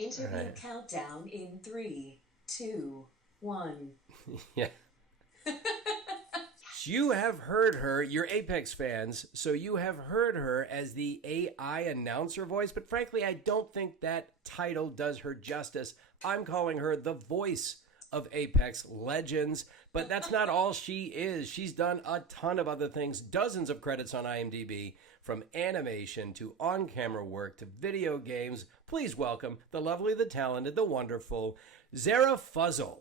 Interview right. countdown in 3, 2, 1. Yeah. You have heard her, you're Apex fans, so you have heard her as the AI announcer voice, but frankly, I don't think that title does her justice. I'm calling her the voice of Apex Legends, but that's not all she is. She's done a ton of other things, dozens of credits on IMDb, from animation to on-camera work to video games. Please welcome the lovely, the talented, the wonderful Zehra Fazal.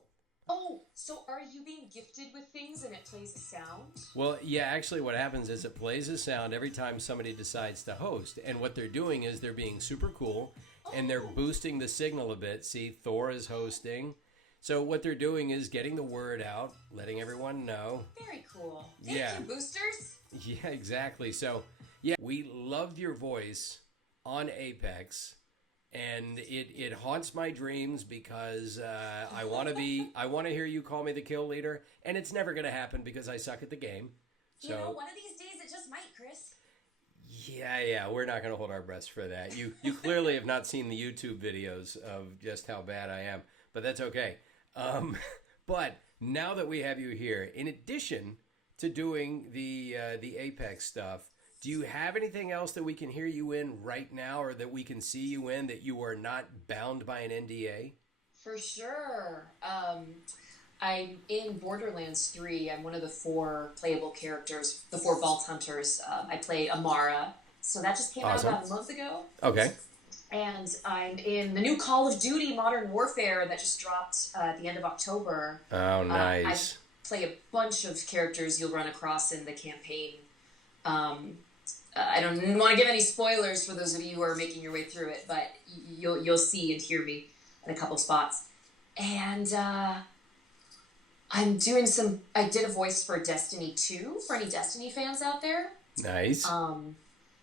Oh, so are you being gifted with things and it plays a sound? Well, yeah, actually, what happens is it plays a sound every time somebody decides to host. And what they're doing is they're being super cool and they're boosting the signal a bit. See, Thor is hosting. So what they're doing is getting the word out, letting everyone know. Very cool. Thank you, boosters. Yeah, exactly. So, yeah, we loved your voice on Apex. And it haunts my dreams because I want to hear you call me the kill leader, and it's never going to happen because I suck at the game. So, one of these days it just might, Chris. Yeah, we're not going to hold our breaths for that. You clearly have not seen the YouTube videos of just how bad I am, but that's okay. But now that we have you here, in addition to doing the Apex stuff, do you have anything else that we can hear you in right now or that we can see you in that you are not bound by an NDA? For sure. I'm in Borderlands 3. I'm one of the 4 playable characters, the 4 Vault Hunters. I play Amara. So that just came out about a month ago. Okay. And I'm in the new Call of Duty Modern Warfare that just dropped at the end of October. Oh, nice. I play a bunch of characters you'll run across in the campaign. I don't want to give any spoilers for those of you who are making your way through it, but you'll see and hear me in a couple spots. And I did a voice for Destiny 2 for any Destiny fans out there. Nice.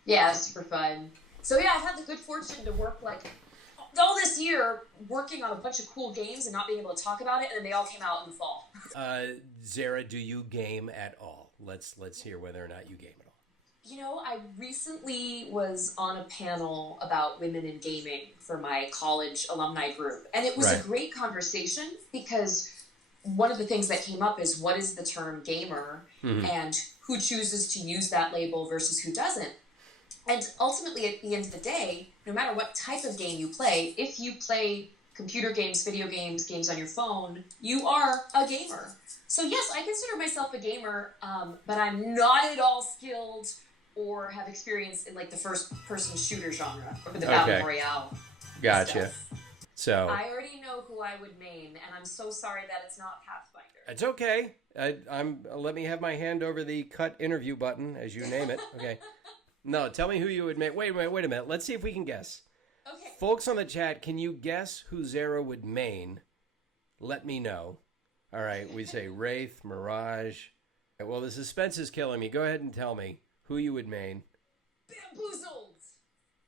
Yeah, super fun. So yeah, I've had the good fortune to work all this year working on a bunch of cool games and not being able to talk about it, and they all came out in the fall. Zehra, do you game at all? Let's hear whether or not you game at all. You know, I recently was on a panel about women in gaming for my college alumni group, and it was a great conversation because one of the things that came up is what is the term gamer and who chooses to use that label versus who doesn't. And ultimately, at the end of the day, no matter what type of game you play, if you play computer games, video games, games on your phone, you are a gamer. So yes, I consider myself a gamer, but I'm not at all skilled or have experience in like the first-person shooter genre or the Battle Royale. Gotcha. Stuff. So I already know who I would main, and I'm so sorry that it's not Pathfinder. It's okay. Let me have my hand over the cut interview button as you name it. Okay. No, tell me who you would make. Wait a minute. Let's see if we can guess. Okay. Folks on the chat, can you guess who Zehra would main? Let me know. All right, we say Wraith, Mirage. Well, the suspense is killing me. Go ahead and tell me who you would main. Bamboozled.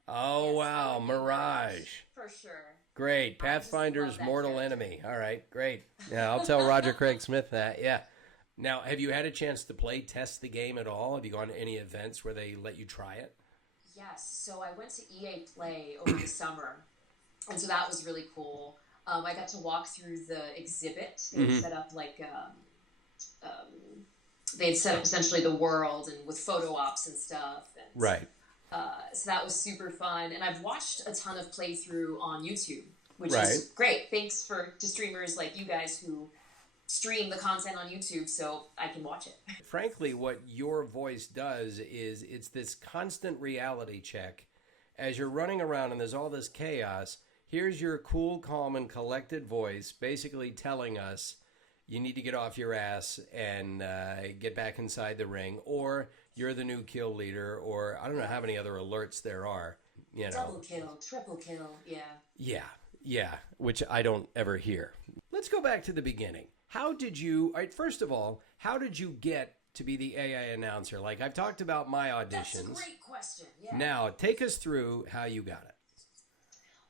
Oh, yes, wow, Mirage. For sure. Great. Pathfinder's mortal enemy. All right, great. Yeah, I'll tell Roger Craig Smith that. Yeah. Now, have you had a chance to test the game at all? Have you gone to any events where they let you try it? Yes. So I went to EA Play over the summer, and so that was really cool. I got to walk through the exhibit. They set up they'd set up essentially the world and with photo ops and stuff. And, right. So that was super fun. And I've watched a ton of playthrough on YouTube, which is great. Thanks to streamers like you guys who stream the content on YouTube so I can watch it. Frankly, what your voice does is it's this constant reality check. As you're running around and there's all this chaos, here's your cool, calm, and collected voice basically telling us you need to get off your ass and get back inside the ring, or you're the new kill leader, or I don't know how many other alerts there are. Double kill, triple kill, yeah. Yeah, which I don't ever hear. Let's go back to the beginning. First of all, how did you get to be the AI announcer? Like, I've talked about my auditions. That's a great question, yeah. Now, take us through how you got it.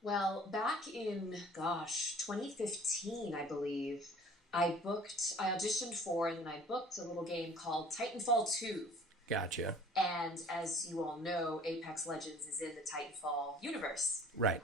Well, back in, 2015, I believe, I auditioned for and then I booked a little game called Titanfall 2. Gotcha. And as you all know, Apex Legends is in the Titanfall universe. Right.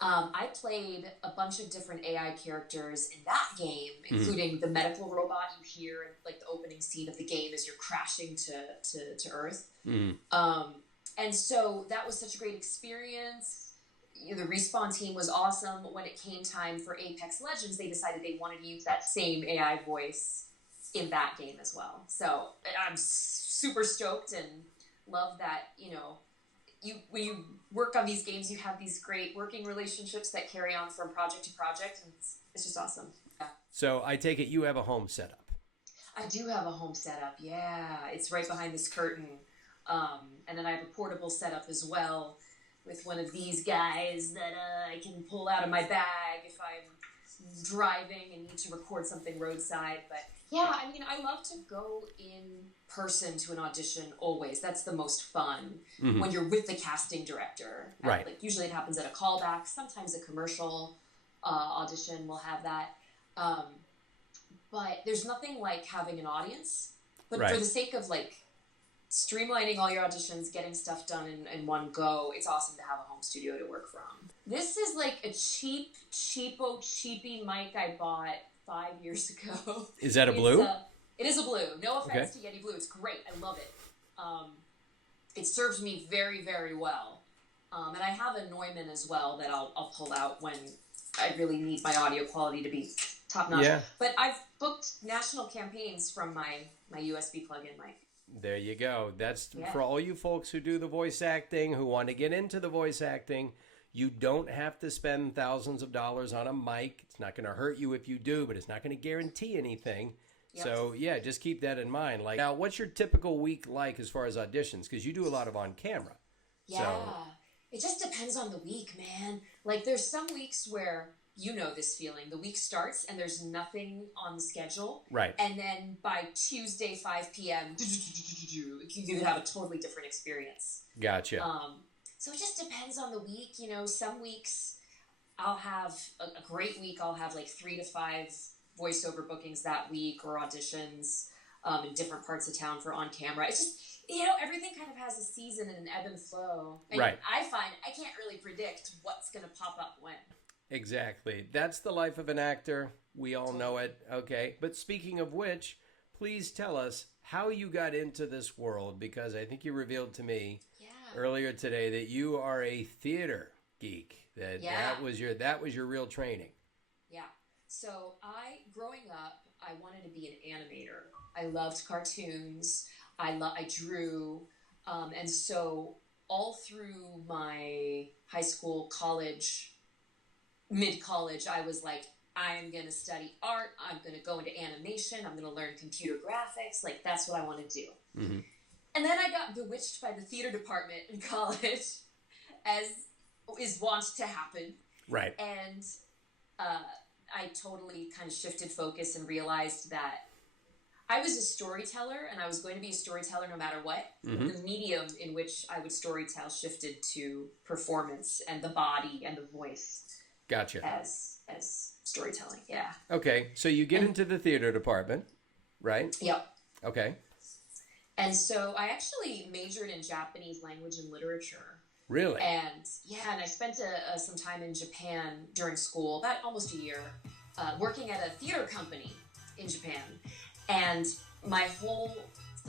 I played a bunch of different AI characters in that game, including the medical robot you hear in like the opening scene of the game as you're crashing to Earth. And so that was such a great experience. You know, the Respawn team was awesome. When it came time for Apex Legends, they decided they wanted to use that same AI voice in that game as well. So I'm super stoked and love that, you know, when you work on these games, you have these great working relationships that carry on from project to project, and it's just awesome. Yeah. So I take it you have a home setup. I do have a home setup. Yeah, it's right behind this curtain. And then I have a portable setup as well with one of these guys that I can pull out of my bag if I'm driving and need to record something roadside. But yeah, I mean, I love to go in person to an audition always. That's the most fun when you're with the casting director. Right. Like usually it happens at a callback. Sometimes a commercial audition will have that. But there's nothing like having an audience. But for the sake of like streamlining all your auditions, getting stuff done in one go, it's awesome to have a home studio to work from. This is like a cheapy mic I bought 5 years ago. Is that a blue? It is a blue. No offense to Yeti Blue. It's great. I love it. It serves me very, very well. And I have a Neumann as well that I'll pull out when I really need my audio quality to be top notch. Yeah. But I've booked national campaigns from my USB plug-in mic. There you go. That's for all you folks who do the voice acting, who want to get into the voice acting. You don't have to spend thousands of dollars on a mic. It's not going to hurt you if you do, but it's not going to guarantee anything. Yep. So, yeah, just keep that in mind. Like, now, what's your typical week like as far as auditions? Because you do a lot of on camera. Yeah. So. It just depends on the week, man. Like, there's some weeks where you know this feeling. The week starts and there's nothing on the schedule. Right. And then by Tuesday, 5 p.m., you could have a totally different experience. Gotcha. So it just depends on the week. You know, some weeks I'll have a great week. I'll have like 3 to 5 voiceover bookings that week or auditions in different parts of town for on camera. It's just, you know, everything kind of has a season and an ebb and flow. And I find I can't really predict what's going to pop up when. Exactly. That's the life of an actor. We all know it. Okay. But speaking of which, please tell us how you got into this world, because I think you revealed to me earlier today that you are a theater geek. That was your real training. Yeah. So growing up, I wanted to be an animator. I loved cartoons. I drew. And so all through my high school, college, mid-college, I was like, I'm going to study art. I'm going to go into animation. I'm going to learn computer graphics. Like, that's what I want to do. Mm-hmm. And then I got bewitched by the theater department in college, as is wont to happen. Right. And I totally kind of shifted focus and realized that I was a storyteller, and I was going to be a storyteller no matter what. Mm-hmm. The medium in which I would storytell shifted to performance and the body and the voice. Gotcha. As storytelling, yeah. Okay, so you get into the theater department, right? Yep. Okay. And so I actually majored in Japanese language and literature. Really? And I spent some time in Japan during school, about almost a year, working at a theater company in Japan. And my whole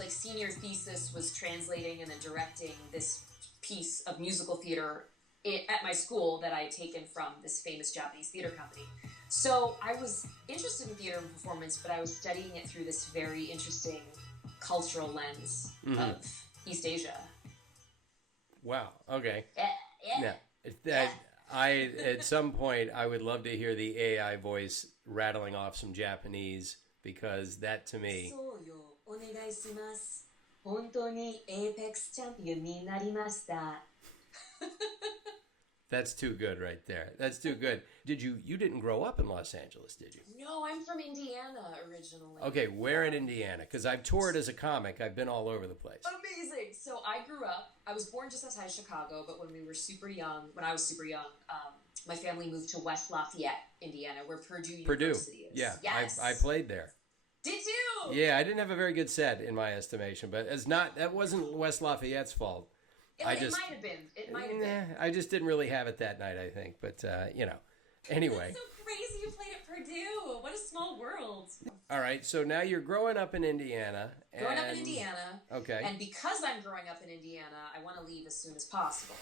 senior thesis was translating and then directing this piece of musical theater at my school that I had taken from this famous Japanese theater company. So I was interested in theater and performance, but I was studying it through this very interesting cultural lens of East Asia. Wow. Okay. Yeah. At some point, I would love to hear the AI voice rattling off some Japanese, because that to me. That's too good right there. That's too good. You didn't grow up in Los Angeles, did you? No, I'm from Indiana originally. Okay, where in Indiana? Because I've toured as a comic. I've been all over the place. Amazing. So I was born just outside Chicago, but when I was super young, my family moved to West Lafayette, Indiana, where Purdue University is. Yeah, yes. I played there. Did you? Yeah, I didn't have a very good set in my estimation, but that wasn't West Lafayette's fault. It might have been. It might have been. I just didn't really have it that night, I think. But, anyway. That's so crazy you played at Purdue. What a small world. All right, so now you're growing up in Indiana. Growing up in Indiana. Okay. And because I'm growing up in Indiana, I want to leave as soon as possible.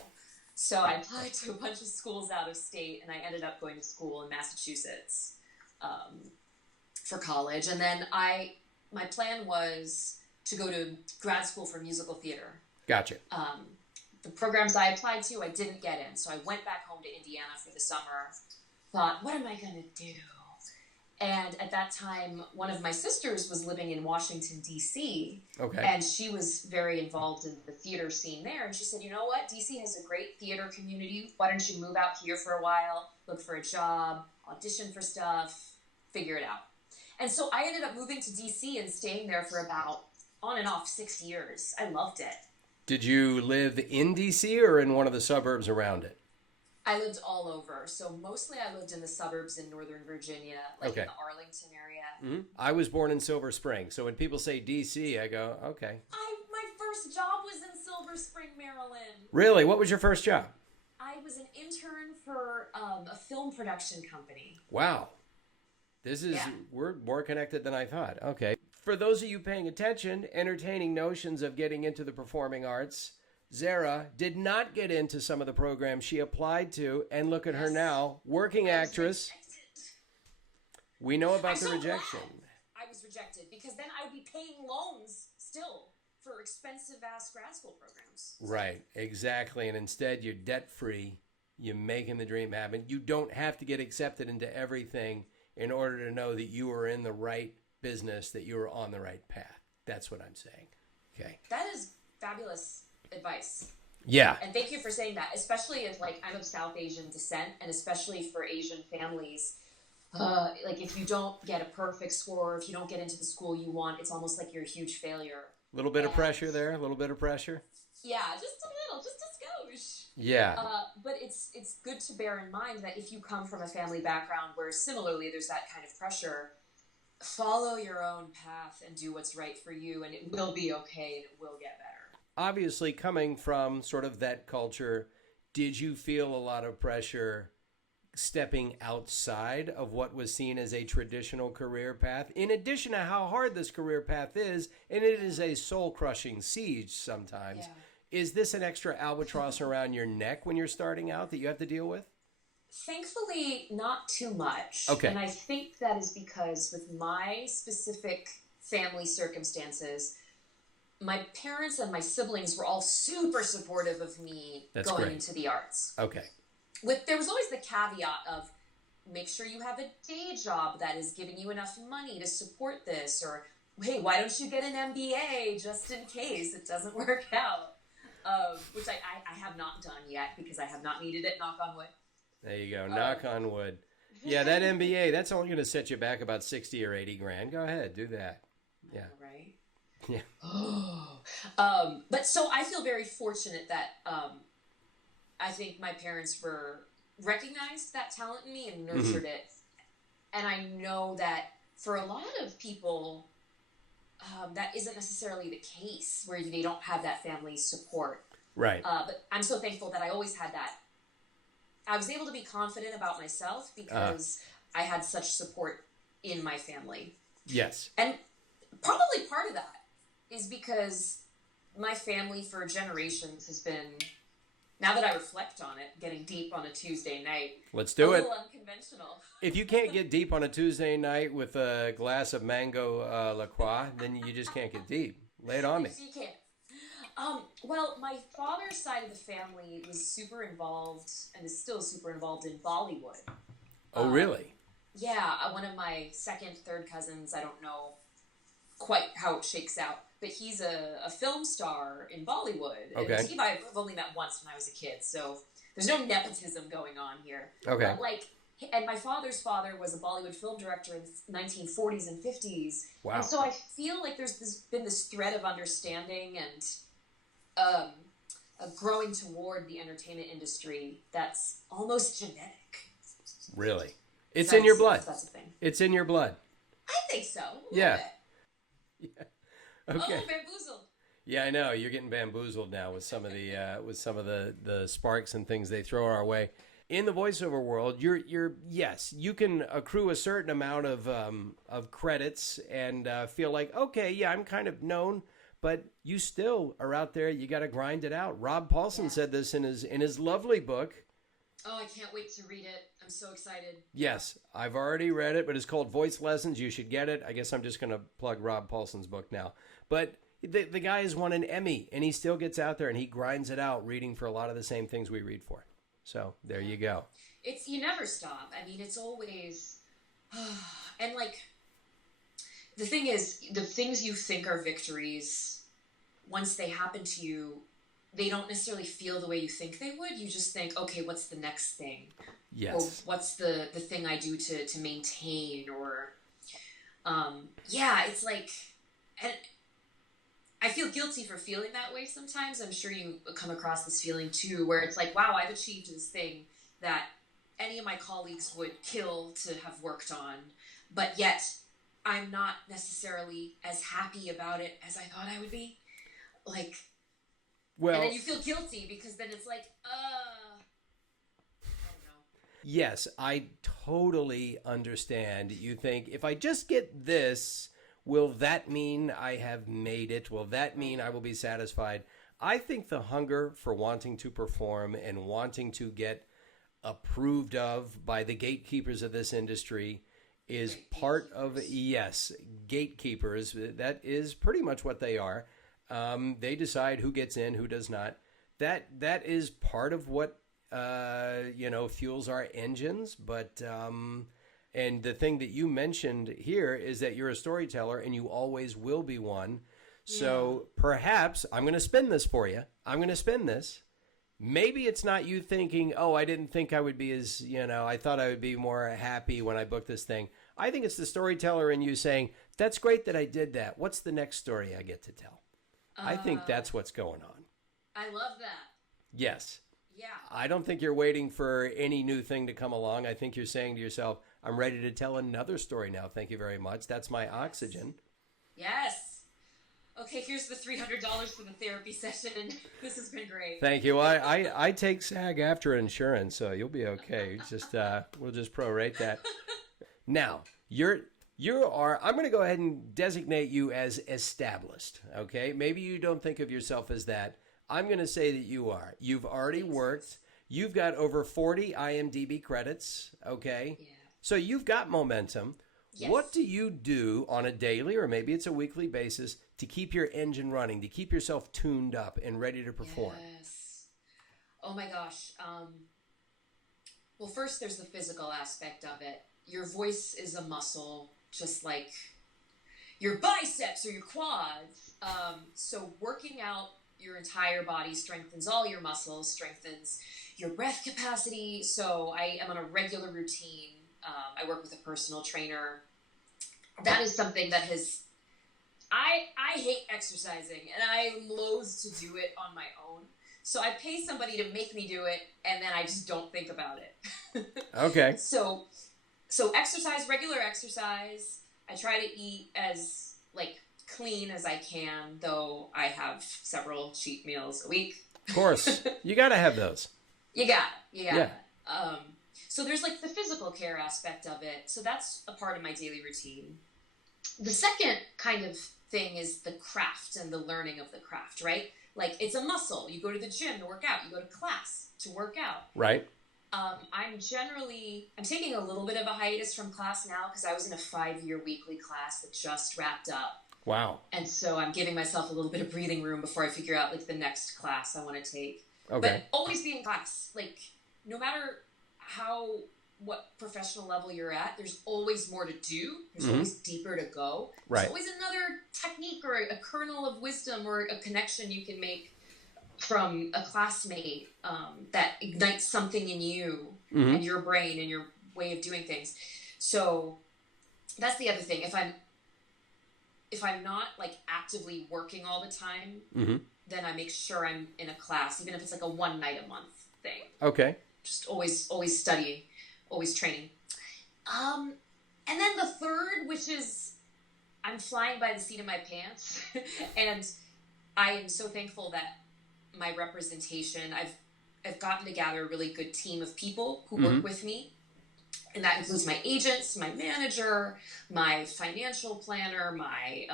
So I applied to a bunch of schools out of state, and I ended up going to school in Massachusetts for college. And then my plan was to go to grad school for musical theater. Gotcha. The programs I applied to, I didn't get in. So I went back home to Indiana for the summer, thought, what am I going to do? And at that time, one of my sisters was living in Washington, D.C. Okay. And she was very involved in the theater scene there. And she said, you know what? D.C. has a great theater community. Why don't you move out here for a while, look for a job, audition for stuff, figure it out. And so I ended up moving to D.C. and staying there for about on and off 6 years. I loved it. Did you live in D.C. or in one of the suburbs around it? I lived all over. So mostly I lived in the suburbs in Northern Virginia, like in the Arlington area. Mm-hmm. I was born in Silver Spring. So when people say D.C., I go, okay. My first job was in Silver Spring, Maryland. Really? What was your first job? I was an intern for a film production company. Wow. We're more connected than I thought. Okay. For those of you paying attention, entertaining notions of getting into the performing arts, Zehra did not get into some of the programs she applied to, and look at her now, working actress. We know about the rejection. I was rejected because then I would be paying loans still for expensive-ass grad school programs. Right, exactly. And instead, you're debt-free. You're making the dream happen. You don't have to get accepted into everything in order to know that you are in the right business, that you are on the right path. That's what I'm saying. Okay. That is fabulous advice. Yeah. And thank you for saying that, especially if I'm of South Asian descent, and especially for Asian families. If you don't get a perfect score, if you don't get into the school you want, it's almost like you're a huge failure. A little bit of pressure there, a little bit of pressure. Yeah, just a little, just a skosh. Yeah. But it's good to bear in mind that if you come from a family background where similarly there's that kind of pressure, follow your own path and do what's right for you, and it will be okay and it will get better. Obviously, coming from sort of that culture, did you feel a lot of pressure stepping outside of what was seen as a traditional career path, in addition to how hard this career path is, and it is a soul-crushing siege sometimes? Yeah. Is this an extra albatross around your neck when you're starting out that you have to deal with? Thankfully, not too much. Okay. And I think that is because with my specific family circumstances, my parents and my siblings were all super supportive of me going into the arts. Okay. There was always the caveat of make sure you have a day job that is giving you enough money to support this, or hey, why don't you get an MBA just in case it doesn't work out? Which I have not done yet because I have not needed it, knock on wood. There you go, knock on wood. Yeah, that MBA, that's only going to set you back about 60 or 80 grand. Go ahead, do that. Yeah. Right? Yeah. But so I feel very fortunate that I think my parents recognized that talent in me and nurtured it. And I know that for a lot of people, that isn't necessarily the case, where they don't have that family support. Right. But I'm so thankful that I always had that. I was able to be confident about myself because I had such support in my family. Yes. And probably part of that is because my family for generations has been, now that I reflect on it, getting deep on a Tuesday night. Let's do it. A little unconventional. If you can't get deep on a Tuesday night with a glass of mango La Croix, then you just can't get deep. Lay it on me. You can't. Well, my father's side of the family was super involved and is still super involved in Bollywood. Oh, really? Yeah, one of my second, third cousins, I don't know quite how it shakes out, but he's a film star in Bollywood. Okay. And I've only met once when I was a kid, so there's no nepotism going on here. Okay. But and my father's father was a Bollywood film director in the 1940s and 50s. Wow. And so I feel like there's been this thread of understanding and growing toward the entertainment industry that's almost genetic. Really? It's in your blood. That's the thing. It's in your blood. I think so. Yeah. Yeah. Okay. Oh, bamboozled. Yeah, I know. You're getting bamboozled now with some of the sparks and things they throw our way. In the voiceover world, you're yes, you can accrue a certain amount of credits and feel like, okay, yeah, I'm kind of known, but you still are out there. You got to grind it out. Rob Paulson said this in his lovely book. Oh, I can't wait to read it. I'm so excited. Yes, I've already read it, but it's called Voice Lessons. You should get it. I guess I'm just going to plug Rob Paulson's book now. But the guy has won an Emmy, and he still gets out there and he grinds it out, reading for a lot of the same things we read for. So there you go. You never stop. I mean, it's always, and like, the thing is, the things you think are victories, once they happen to you, they don't necessarily feel the way you think they would. You just think, okay, what's the next thing? Yes. Or what's the thing I do to maintain? Or, it's like, and I feel guilty for feeling that way sometimes. I'm sure you come across this feeling too, where it's like, wow, I've achieved this thing that any of my colleagues would kill to have worked on, but yet I'm not necessarily as happy about it as I thought I would be. Like, well, and then you feel guilty because then it's like, I don't know. Yes, I totally understand. You think, if I just get this, will that mean I have made it? Will that mean I will be satisfied? I think the hunger for wanting to perform and wanting to get approved of by the gatekeepers of this industry is part of, yes, gatekeepers. That is pretty much what they are. They decide who gets in, who does not. That is part of what fuels our engines. But and the thing that you mentioned here is that you're a storyteller and you always will be one. So perhaps I'm going to spin this for you. I'm going to spin this. Maybe it's not you thinking, oh, I didn't think I would be as, I thought I would be more happy when I booked this thing. I think it's the storyteller in you saying, that's great that I did that. What's the next story I get to tell? I think that's what's going on. I love that. Yes. Yeah. I don't think you're waiting for any new thing to come along. I think you're saying to yourself, I'm ready to tell another story now. Thank you very much. That's my oxygen. Yes. Okay, here's the $300 for the therapy session. This has been great. Thank you. I take SAG after insurance, so you'll be okay. Just we'll just prorate that. Now, I'm going to go ahead and designate you as established, okay? Maybe you don't think of yourself as that. I'm going to say that you are. You've already worked. You've got over 40 IMDb credits, okay? Yeah. So you've got momentum. Yes. What do you do on a daily or maybe it's a weekly basis to keep your engine running, to keep yourself tuned up and ready to perform? Yes. Oh my gosh. Well, first there's the physical aspect of it. Your voice is a muscle, just like your biceps or your quads. So working out your entire body strengthens all your muscles, strengthens your breath capacity. So I am on a regular routine. I work with a personal trainer. That is something that I hate exercising and I loathe to do it on my own. So I pay somebody to make me do it and then I just don't think about it. Okay. So regular exercise. I try to eat as clean as I can, though I have several cheat meals a week. Of course. You got to have those. You got it. So there's the physical care aspect of it. So that's a part of my daily routine. The second kind of thing is the craft and the learning of the craft, right? It's a muscle. You go to the gym to work out. You go to class to work out. Right. I'm taking a little bit of a hiatus from class now because I was in a 5-year weekly class that just wrapped up. Wow. And so I'm giving myself a little bit of breathing room before I figure out the next class I want to take. Okay. But always be in class. No matter what professional level you're at, there's always more to do. There's always deeper to go. There's always another technique or a kernel of wisdom or a connection you can make from a classmate that ignites something in you and your brain and your way of doing things. So that's the other thing. If I'm not actively working all the time, then I make sure I'm in a class, even if it's a 1 night a month thing. Okay. Just always studying, always training. And then the third, which is I'm flying by the seat of my pants, and I am so thankful that my representation, I've gotten to gather a really good team of people who work with me. And that includes my agents, my manager, my financial planner, my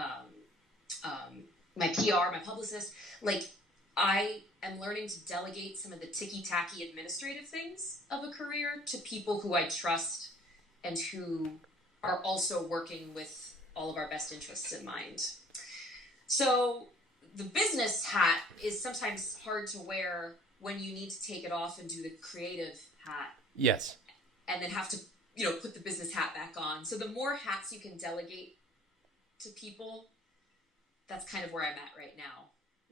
PR, my publicist. Like, I am learning to delegate some of the ticky-tacky administrative things of a career to people who I trust and who are also working with all of our best interests in mind. So the business hat is sometimes hard to wear when you need to take it off and do the creative hat. Yes. And then have to, put the business hat back on. So the more hats you can delegate to people, that's kind of where I'm at right now.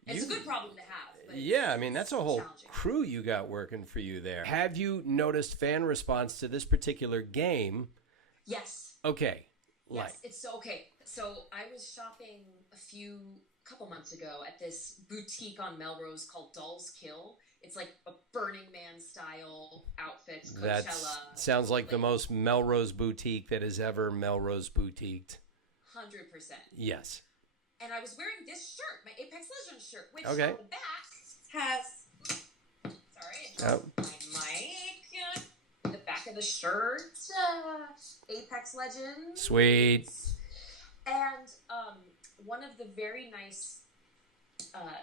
It's a good problem to have. But yeah, I mean, that's a whole crew you got working for you there. Have you noticed fan response to this particular game? Yes. Okay. Yes, it's so okay. So I was shopping couple months ago at this boutique on Melrose called Doll's Kill. It's like a Burning Man style outfits, Coachella. That sounds like the most Melrose boutique that has ever Melrose boutiqued. 100%. Yes. And I was wearing this shirt, my Apex Legends shirt, which okay. on the back has, my mic, the back of the shirt, Apex Legends. Sweet. And one of the very nice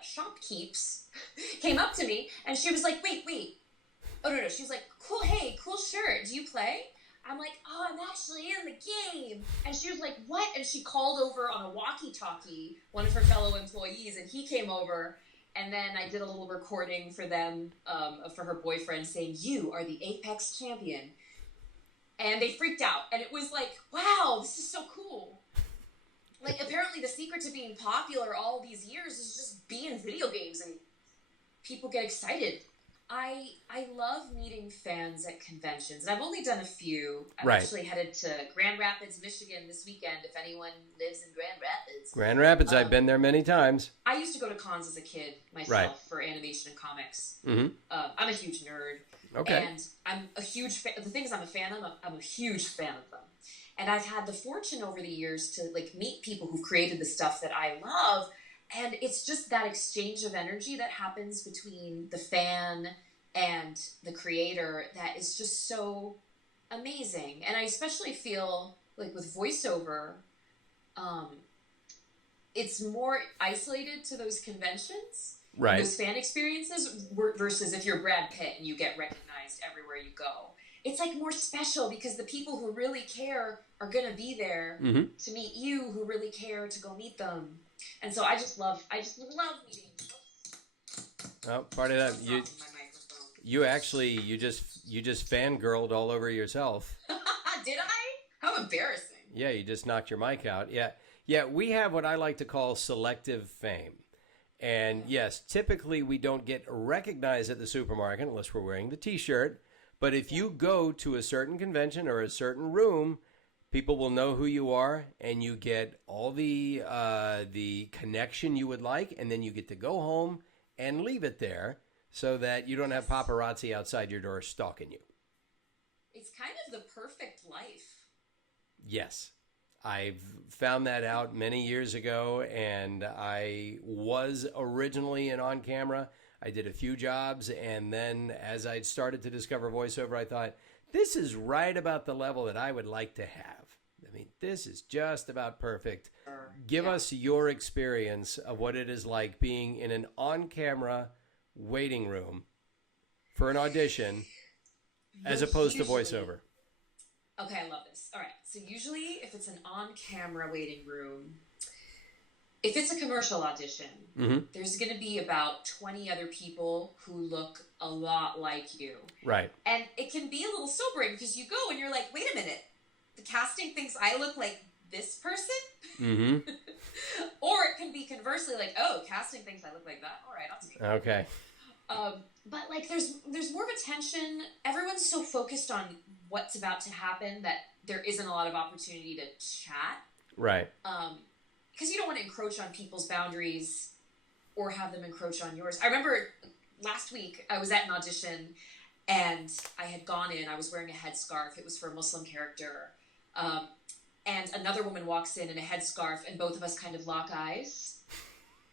shopkeepers came up to me, and she was like, wait. Oh, no. She was like, cool shirt. Do you play? I'm like, oh, I'm actually in the game. And she was like, what? And she called over on a walkie-talkie one of her fellow employees, and he came over, and then I did a little recording for them, for her boyfriend, saying, you are the Apex champion. And they freaked out. And it was like, wow, this is so cool. Like, apparently the secret to being popular all these years is just being in video games, and people get excited. I love meeting fans at conventions, and I've only done a few. I'm actually headed to Grand Rapids, Michigan this weekend, if anyone lives in Grand Rapids. Grand Rapids, I've been there many times. I used to go to cons as a kid myself for animation and comics. Mm-hmm. I'm a huge nerd. Okay. And I'm a huge fan. The things I'm a fan of, I'm a huge fan of them. And I've had the fortune over the years to meet people who've created the stuff that I love. And it's just that exchange of energy that happens between the fan and the creator that is just so amazing. And I especially feel like with voiceover, it's more isolated to those conventions, those fan experiences, versus if you're Brad Pitt and you get recognized everywhere you go. It's like more special because the people who really care are going to be there to meet you who really care to go meet them. And so I just love meeting. Oh, part of that. You just fangirled all over yourself. Did I? How embarrassing. Yeah, you just knocked your mic out. Yeah, we have what I like to call selective fame. And yes, typically we don't get recognized at the supermarket unless we're wearing the t-shirt. But if you go to a certain convention or a certain room, people will know who you are, and you get all the connection you would like, and then you get to go home and leave it there so that you don't have paparazzi outside your door stalking you. It's kind of the perfect life. Yes. I've found that out many years ago, and I was originally an on-camera. I did a few jobs, and then as I started to discover voiceover, I thought, this is right about the level that I would like to have. I mean, this is just about perfect. Give us your experience of what it is like being in an on-camera waiting room for an audition as opposed to voiceover. Okay, I love this. All right, so usually if it's an on-camera waiting room, if it's a commercial audition, there's going to be about 20 other people who look a lot like you. Right. And it can be a little sobering because you go and you're like, wait a minute, the casting thinks I look like this person? Or it can be conversely like, oh, casting thinks I look like that. All right, I'll take it. Okay. But there's more of a tension. Everyone's so focused on what's about to happen that there isn't a lot of opportunity to chat. Right. Because you don't want to encroach on people's boundaries or have them encroach on yours. I remember last week I was at an audition and I had gone in. I was wearing a headscarf. It was for a Muslim character. And another woman walks in a headscarf, and both of us kind of lock eyes.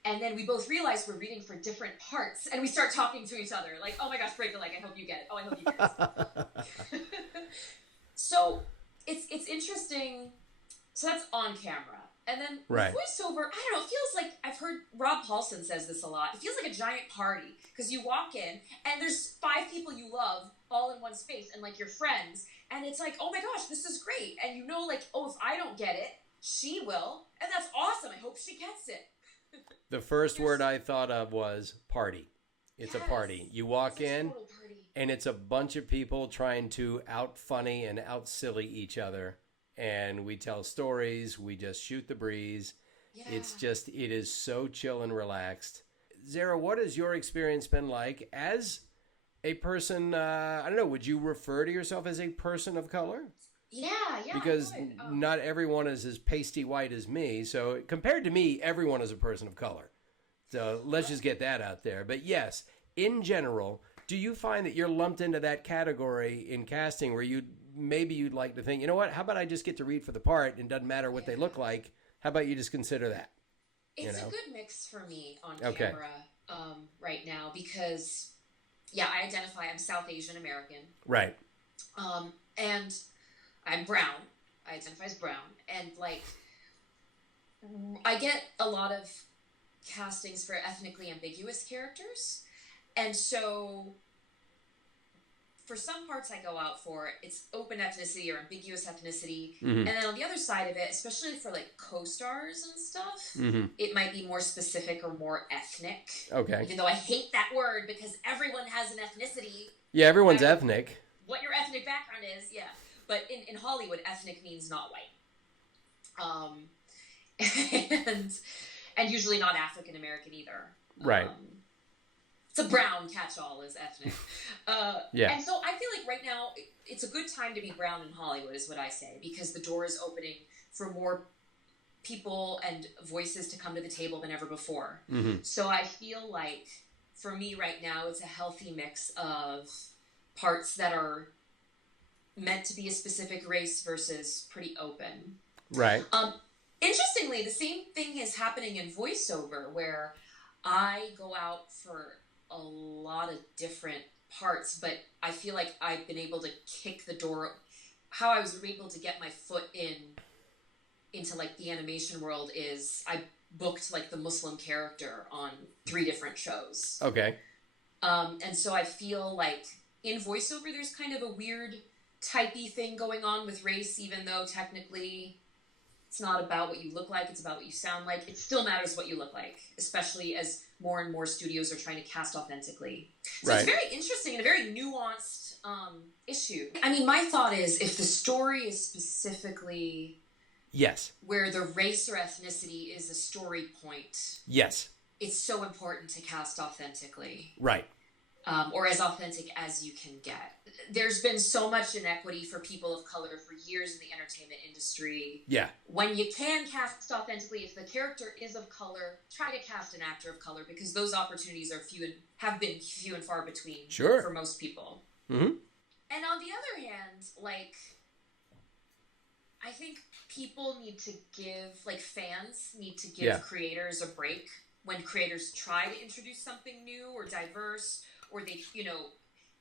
And then we both realize we're reading for different parts, and we start talking to each other like, oh my gosh, break the leg, I hope you get it. Oh, I hope you get it. So it's interesting. So that's on camera. And then voiceover, I don't know, it feels like, I've heard Rob Paulson says this a lot, it feels like a giant party, because you walk in and there's 5 people you love all in one space and like your friends, and it's like, oh my gosh, this is great. And you know, like, oh, if I don't get it, she will, and that's awesome. I hope she gets it. The first word I thought of was party. It's a party. You walk in, and it's a bunch of people trying to out-funny and out-silly each other. And we tell stories. We just shoot the breeze. Yeah. It is so chill and relaxed. Zehra, what has your experience been like as a person? I don't know. Would you refer to yourself as a person of color? Yeah. Because not everyone is as pasty white as me. So compared to me, everyone is a person of color. So let's just get that out there. But yes, in general, do you find that you're lumped into that category in casting where you'd like to think, you know what, how about I just get to read for the part and it doesn't matter what they look like? How about you just consider that? It's a good mix for me on camera right now because, I identify, I'm South Asian American. Right. And I'm brown. I identify as brown. And, like, I get a lot of castings for ethnically ambiguous characters. And so for some parts I go out for, it's open ethnicity or ambiguous ethnicity. Mm-hmm. And then on the other side of it, especially for, like, co-stars and stuff, it might be more specific or more ethnic. Okay. Even though I hate that word because everyone has an ethnicity. Yeah, everyone's ethnic. What your ethnic background is, yeah. But in Hollywood, ethnic means not white. And usually not African American either. Right. It's a brown catch-all is ethnic. And so I feel like right now it's a good time to be brown in Hollywood is what I say, because the door is opening for more people and voices to come to the table than ever before. Mm-hmm. So I feel like for me right now, it's a healthy mix of parts that are meant to be a specific race versus pretty open. Right. Interestingly, the same thing is happening in voiceover where I go out for a lot of different parts, but I feel like I've been able to kick the door. How I was able to get my foot into like the animation world is I booked like the Muslim character on 3 different shows. Okay. And so I feel like in voiceover, there's kind of a weird typey thing going on with race, even though technically it's not about what you look like, it's about what you sound like. It still matters what you look like, especially as more and more studios are trying to cast authentically. So It's very interesting and a very nuanced issue. I mean, my thought is if the story is specifically where the race or ethnicity is a story point, it's so important to cast authentically. Right. Or as authentic as you can get. There's been so much inequity for people of color for years in the entertainment industry. Yeah. When you can cast authentically, if the character is of color, try to cast an actor of color because those opportunities are have been few and far between for most people. Mm-hmm. And on the other hand, like, I think people need to fans need to give creators a break when creators try to introduce something new or diverse. Or they,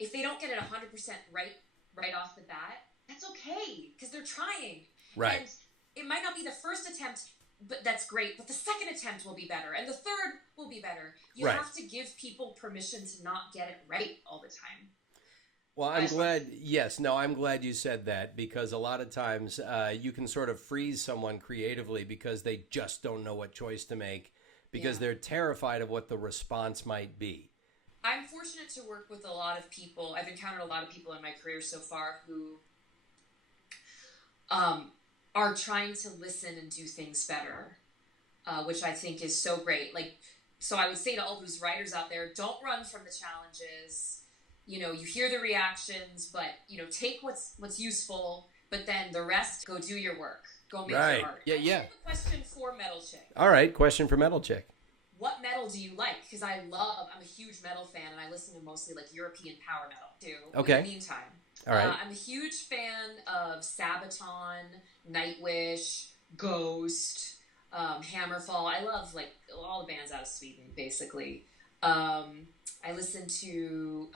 if they don't get it 100% right off the bat, that's okay because they're trying. Right. And it might not be the first attempt, but that's great. But the second attempt will be better, and the third will be better. You have to give people permission to not get it right all the time. Well, I'm glad you said that because a lot of times you can sort of freeze someone creatively because they just don't know what choice to make because they're terrified of what the response might be. I'm fortunate to work with a lot of people. I've encountered a lot of people in my career so far who are trying to listen and do things better, which I think is so great. Like, so I would say to all those writers out there, don't run from the challenges. You hear the reactions, but, take what's useful, but then the rest, go do your work. Go make your art. I have a question for Metal Chick. All right, question for Metal Chick. What metal do you like? Because I'm a huge metal fan, and I listen to mostly like European power metal too. Okay. In the meantime, all right. I'm a huge fan of Sabaton, Nightwish, Ghost, Hammerfall. I love like all the bands out of Sweden, basically. I listened to.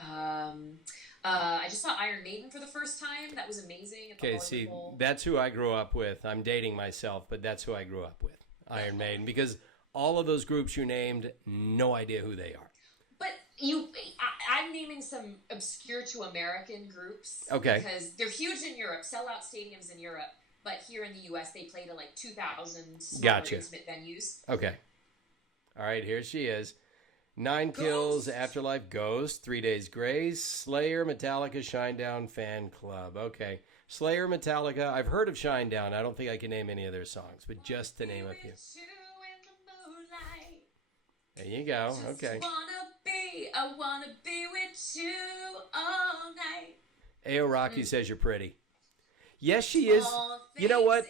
I just saw Iron Maiden for the first time. That was amazing. Okay, see, that's who I grew up with. I'm dating myself, but that's who I grew up with, Iron Maiden, because all of those groups you named, no idea who they are. But I'm naming some obscure to American groups. Okay. Because they're huge in Europe, sell out stadiums in Europe. But here in the U.S., they play to like 2,000 smaller intimate venues. Okay. All right, here she is. 9 Kills, Afterlife, Ghost, 3 Days Grace, Slayer, Metallica, Shinedown, Fan Club. Okay. Slayer, Metallica. I've heard of Shinedown. I don't think I can name any of their songs, but just to name a few. There you go. Okay. I wanna be with you all night. Ayo Rocky says you're pretty. Yes, she is. You know what?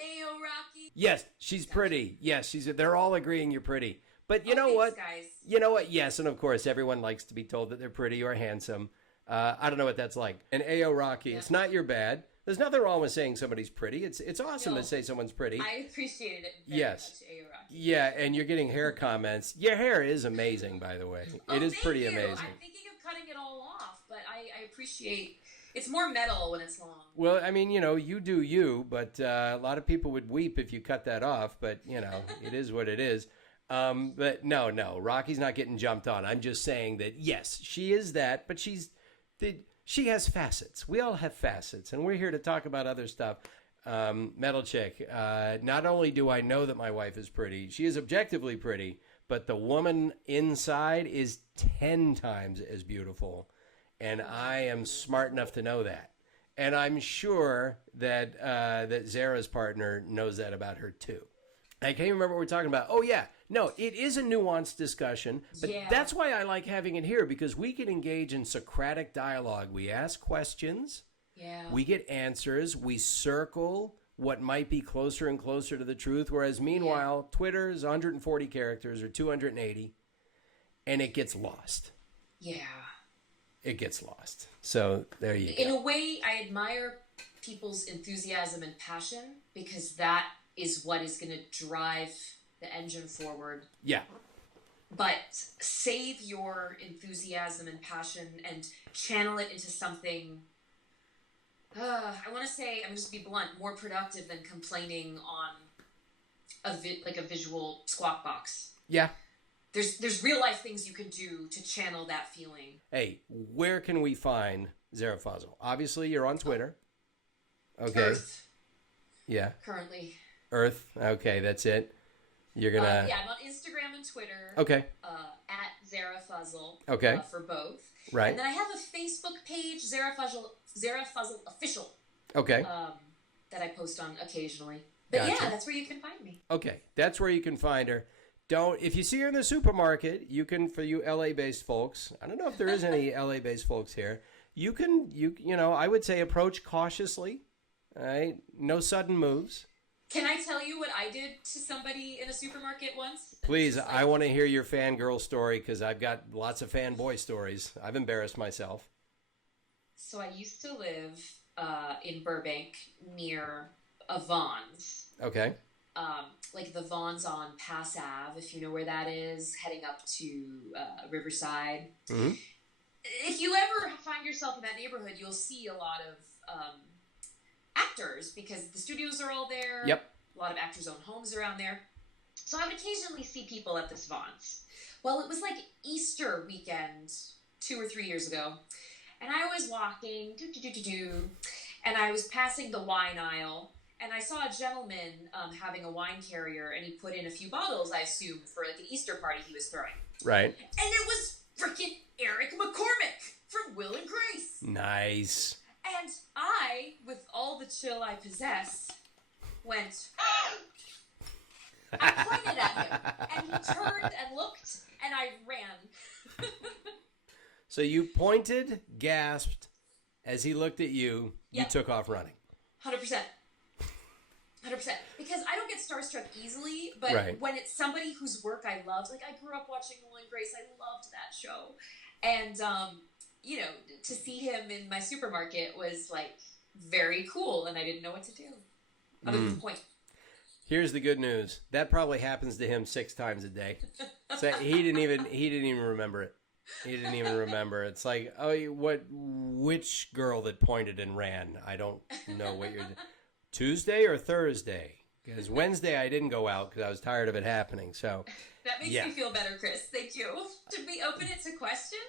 Yes, she's pretty. Yes, they're all agreeing you're pretty. But you know what? Guys. You know what? Yes, and of course, everyone likes to be told that they're pretty or handsome. I don't know what that's like. And Ayo Rocky, it's not your bad. There's nothing wrong with saying somebody's pretty. It's awesome to say someone's pretty. I appreciated it very much, Ayo Rocky. Yeah, and you're getting hair comments. Your hair is amazing, by the way. It is pretty amazing. I'm thinking of cutting it all off, but I appreciate. It's more metal when it's long. Well, I mean, you do you, but a lot of people would weep if you cut that off. But it is what it is. But no, Rocky's not getting jumped on. I'm just saying that yes, she is that, but she has facets. We all have facets, and we're here to talk about other stuff. Metal Chick. Not only do I know that my wife is pretty, she is objectively pretty, but the woman inside is 10 times as beautiful. And I am smart enough to know that. And I'm sure that that Zehra's partner knows that about her too. I can't remember what we're talking about. Oh, yeah. No, it is a nuanced discussion, but that's why I like having it here, because we can engage in Socratic dialogue. We ask questions. Yeah. We get answers. We circle what might be closer and closer to the truth, whereas meanwhile, Twitter is 140 characters or 280, and it gets lost. Yeah. It gets lost. So there you go. In a way, I admire people's enthusiasm and passion, because that is what is going to drive the engine forward. Yeah. But save your enthusiasm and passion and channel it into something, I want to say, I'm just be blunt, more productive than complaining on a visual squawk box. Yeah. There's real life things you can do to channel that feeling. Hey, where can we find Zehra Fazal? Obviously, you're on Twitter. Okay. Earth. Yeah. Currently. Earth. Okay, that's it. You're gonna. Yeah, I'm on Instagram and Twitter. Okay. At Zehra Fazal. Okay. For both. Right. And then I have a Facebook page, Zehra Fazal Official. Okay. That I post on occasionally. But gotcha. Yeah, that's where you can find me. Okay, that's where you can find her. If you see her in the supermarket, you can, for you LA-based folks, I don't know if there is any LA-based folks here, you I would say approach cautiously, all right? No sudden moves. Can I tell you what I did to somebody in a supermarket once? Please, I want to hear your fangirl story, because I've got lots of fanboy stories. I've embarrassed myself. So I used to live in Burbank near a Vons. Okay. Like the Vons on Pass Ave, if you know where that is, heading up to Riverside. Mm-hmm. If you ever find yourself in that neighborhood, you'll see a lot of actors, because the studios are all there. Yep. A lot of actors' own homes around there. So I would occasionally see people at this Vons. Well, it was like Easter weekend 2 or 3 years ago. And I was walking, and I was passing the wine aisle, and I saw a gentleman having a wine carrier, and he put in a few bottles, I assume, for like an Easter party he was throwing. Right. And it was freaking Eric McCormick from Will and Grace. Nice. And I, with all the chill I possess, went, I pointed at him, and he turned and looked, and I ran. So you pointed, gasped, as he looked at you, you took off running. 100%. 100%. Because I don't get starstruck easily, but when it's somebody whose work I loved, like I grew up watching Will and Grace, I loved that show. And, to see him in my supermarket was like very cool, and I didn't know what to do. Other than point. Here's the good news. That probably happens to him 6 times a day. So he didn't even remember it. He didn't even remember. It's like, oh, which girl that pointed and ran? I don't know what you're Tuesday or Thursday? Because Wednesday I didn't go out because I was tired of it happening. So that makes me feel better, Chris. Thank you. Should we open it to questions?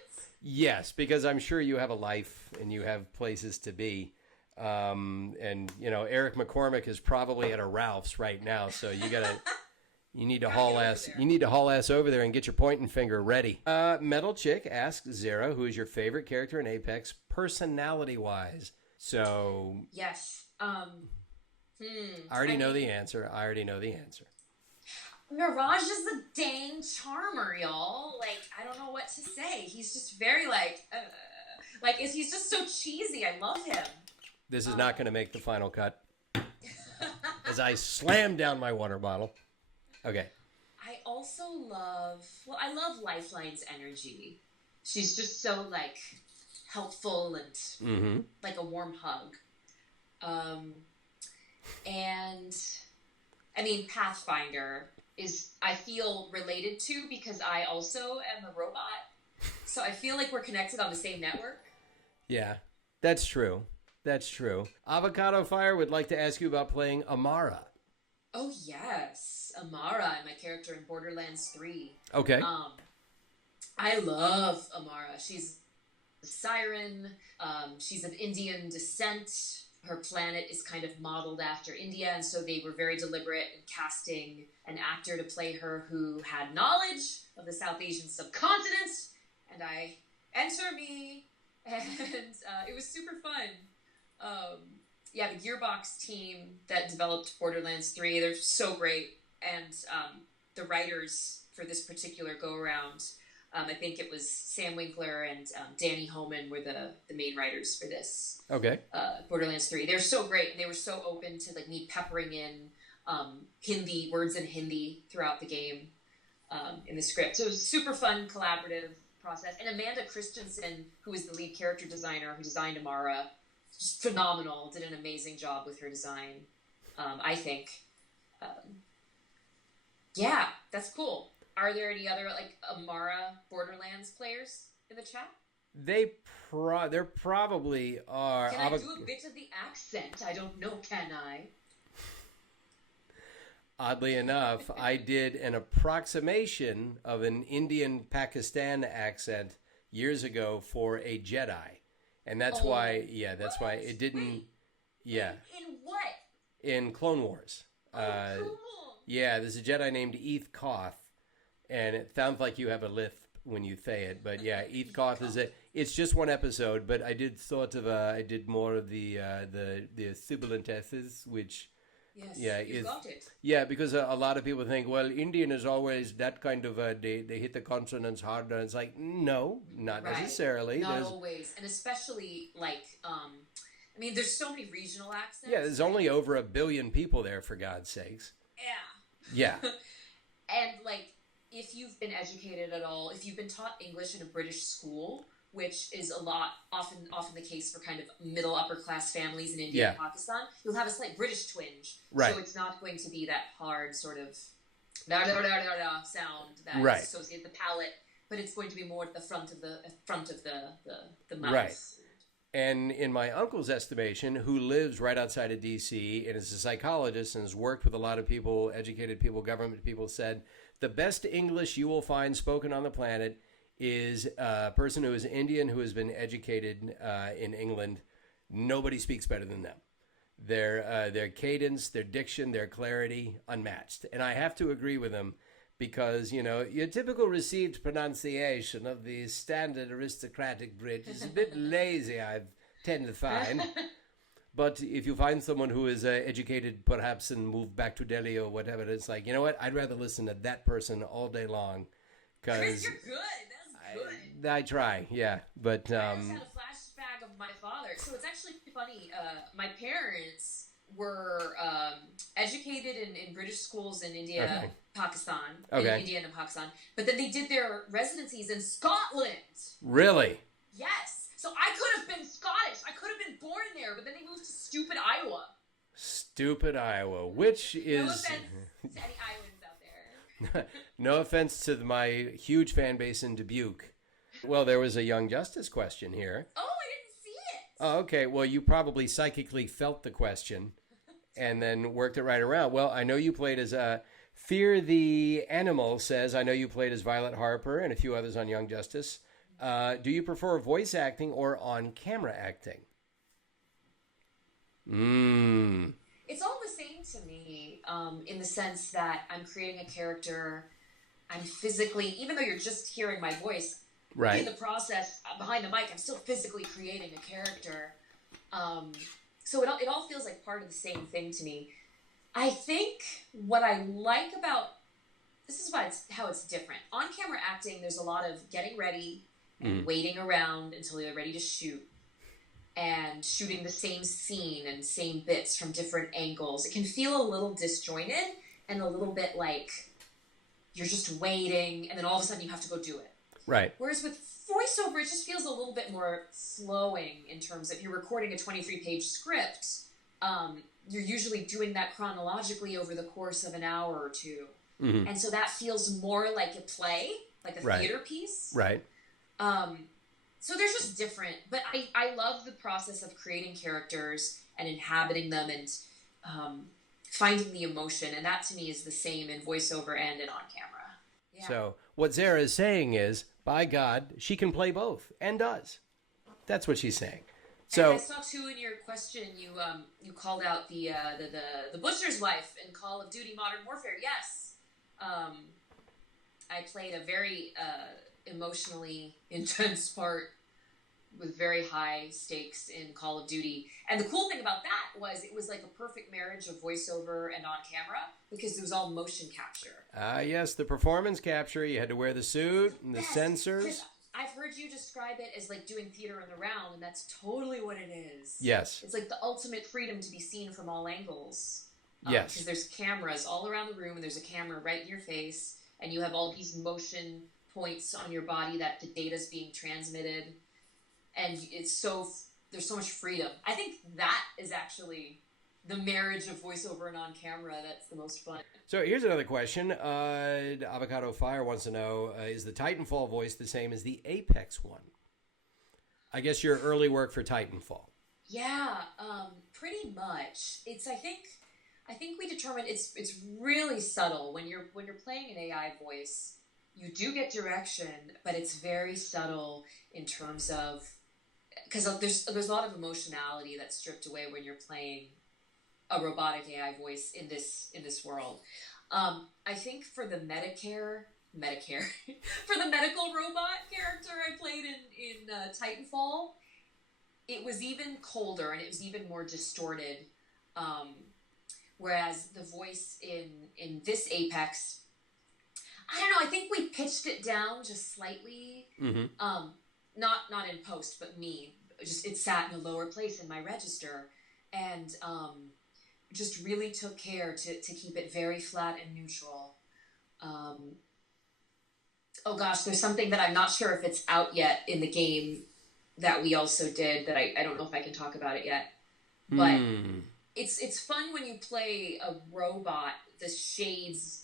Yes, because I'm sure you have a life and you have places to be. And Eric McCormick is probably at a Ralph's right now, so you need to haul ass over there and get your pointing finger ready. Metal Chick asks Zehra, who is your favorite character in Apex, personality wise? So yes, I already know the answer. Mirage is a dang charmer, y'all. Like, I don't know what to say. He's just very he's just so cheesy. I love him. This is not going to make the final cut. As I slam down my water bottle. Okay. I also love Lifeline's energy. She's just so, helpful and like a warm hug. And, I mean, Pathfinder is, I feel, related to because I also am a robot. So I feel like we're connected on the same network. Yeah, that's true. Avocado Fire would like to ask you about playing Amara. Oh, yes. Amara, my character in Borderlands 3. Okay. I love Amara. She's a siren. She's of Indian descent. Her planet is kind of modeled after India, and so they were very deliberate in casting an actor to play her who had knowledge of the South Asian subcontinent, and enter me, and it was super fun. The Gearbox team that developed Borderlands 3, they're so great. And the writers for this particular go-around, I think it was Sam Winkler and Danny Homan were the main writers for this. Okay. Borderlands 3. They're so great. They were so open to me peppering in Hindi, words in Hindi throughout the game in the script. So it was a super fun, collaborative process. And Amanda Christensen, who is the lead character designer who designed Amara, just phenomenal. Did an amazing job with her design, I think. Yeah, that's cool. Are there any other Amara Borderlands players in the chat? There probably are. Can I do a bit of the accent? I don't know, can I? Oddly enough, I did an approximation of an Indian Pakistan accent years ago for a Jedi. And that's why it didn't. Wait, yeah. In what? In Clone Wars. Cool. Yeah, there's a Jedi named Eth Koth, and it sounds like you have a lisp when you say it. But yeah, Eth Koth is it. It's just one episode, but I did I did more of the sibilant S's, which. Yes, you got it. Yeah, because a lot of people think, well, Indian is always that kind of they hit the consonants harder. And it's like, no, not necessarily. Not always. And especially, there's so many regional accents. Yeah, there's only over 1 billion people there, for God's sakes. Yeah. Yeah. And, if you've been educated at all, if you've been taught English in a British school, which is often the case for kind of middle upper class families in India and Pakistan, you'll have a slight British twinge. Right. So it's not going to be that hard sort of sound that is associated with the palate, but it's going to be more at the front of the mouth. Right. And in my uncle's estimation, who lives right outside of D.C. and is a psychologist and has worked with a lot of people, educated people, government people, said the best English you will find spoken on the planet is a person who is Indian who has been educated in England. Nobody speaks better than them. Their cadence, their diction, their clarity, unmatched. And I have to agree with them because, your typical received pronunciation of the standard aristocratic Brit is a bit lazy, I tend to find. But if you find someone who is educated perhaps and moved back to Delhi or whatever, it's like, you know what? I'd rather listen to that person all day long. Chris, you're good. Good. I try, yeah, but I just had a flashback of my father. So it's actually funny. My parents were educated in British schools in India, Pakistan, in India and Pakistan, but then they did their residencies in Scotland. Really? Yes. So I could have been Scottish. I could have been born there, but then they moved to stupid Iowa. Stupid Iowa, which is... No offense to any Iowans out there. No offense to my huge fan base in Dubuque. Well, there was a Young Justice question here. Oh, I didn't see it. Oh, okay. Well, you probably psychically felt the question and then worked it right around. Well, I know you played as Fear the Animal says, I know you played as Violet Harper and a few others on Young Justice. Do you prefer voice acting or on-camera acting? It's all the same to me, in the sense that I'm creating a character. I'm physically, even though you're just hearing my voice, right, in the process behind the mic, I'm still physically creating a character. So it all feels like part of the same thing to me. I think what I like about this is how it's different. On-camera acting, there's a lot of getting ready and waiting around until you're ready to shoot, and shooting the same scene and same bits from different angles. It can feel a little disjointed and a little bit like you're just waiting, and then all of a sudden you have to go do it. Right. Whereas with voiceover, it just feels a little bit more flowing in terms of you're recording a 23-page script. You're usually doing that chronologically over the course of an hour or two. Mm-hmm. And so that feels more like a play, like a theater piece. Right. So they're just different. But I love the process of creating characters and inhabiting them and finding the emotion. And that to me is the same in voiceover and in on-camera. Yeah. So what Zehra is saying is, by God, she can play both and does. That's what she's saying. So and I saw too in your question, you called out the butcher's wife in Call of Duty Modern Warfare. Yes, I played a very emotionally intense part with very high stakes in Call of Duty. And the cool thing about that was it was like a perfect marriage of voiceover and on camera because it was all motion capture. Yes, the performance capture. You had to wear the suit and the sensors. I've heard you describe it as like doing theater in the round, and that's totally what it is. Yes. It's like the ultimate freedom to be seen from all angles. Yes. Because there's cameras all around the room, and there's a camera right in your face, and you have all these motion points on your body that the data's being transmitted, and there's so much freedom. I think that is actually the marriage of voiceover and on camera that's the most fun. So here's another question. Avocado Fire wants to know, is the Titanfall voice the same as the Apex one? I guess your early work for Titanfall. Yeah, pretty much. I think we determined it's really subtle when you're playing an AI voice. You do get direction, but it's very subtle in terms of because there's a lot of emotionality that's stripped away when you're playing a robotic AI voice in this world. I think for the Medicare for the medical robot character I played in Titanfall, it was even colder and it was even more distorted. Whereas the voice in this Apex, I don't know. I think we pitched it down just slightly. Mm-hmm. Not in post, but it sat in a lower place in my register, and just really took care to keep it very flat and neutral. Oh gosh, there's something that I'm not sure if it's out yet in the game that we also did that I don't know if I can talk about it yet, but it's fun when you play a robot, the shades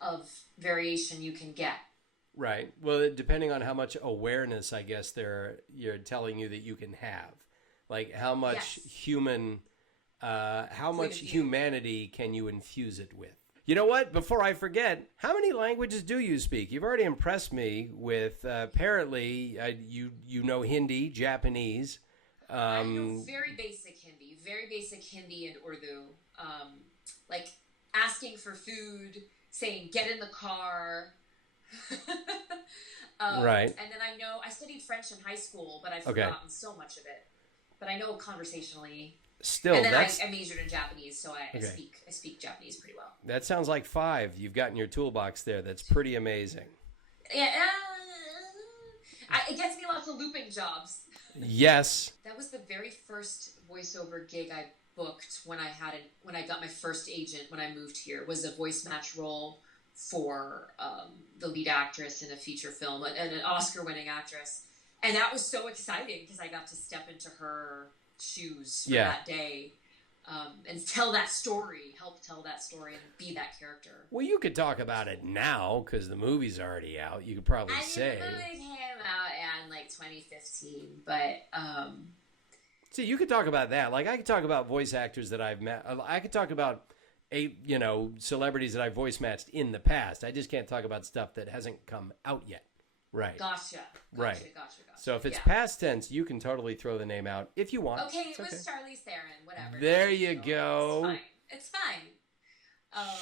of variation you can get. Right. Well, depending on how much awareness, I guess you're telling you that you can have, like how much humanity can you infuse it with? You know what? Before I forget, how many languages do you speak? You've already impressed me with apparently you know Hindi, Japanese. I know very basic Hindi and Urdu. Like asking for food, saying get in the car. Right. And then I studied French in high school, but I've forgotten so much of it. But I know conversationally. Still, and then I majored in Japanese, so I speak Japanese pretty well. That sounds like 5 you've got in your toolbox there. That's pretty amazing. Yeah, it gets me lots of looping jobs. Yes. That was the very first voiceover gig I booked when I got my first agent when I moved here. Was a voice match role for the lead actress in a feature film, and an Oscar-winning actress. And that was so exciting because I got to step into her shoes for that day. and tell that story, help tell that story, and be that character. Well, you could talk about it now because the movie's already out. You could probably say. The movie came out in like 2015, but see, you could talk about that. Like I could talk about voice actors that I've met. I could talk about celebrities that I've voice matched in the past. I just can't talk about stuff that hasn't come out yet. Right. Gotcha. Right. Gotcha. So if it's past tense, you can totally throw the name out if you want. Okay, it was Charlize Theron, whatever. There you go. It's fine.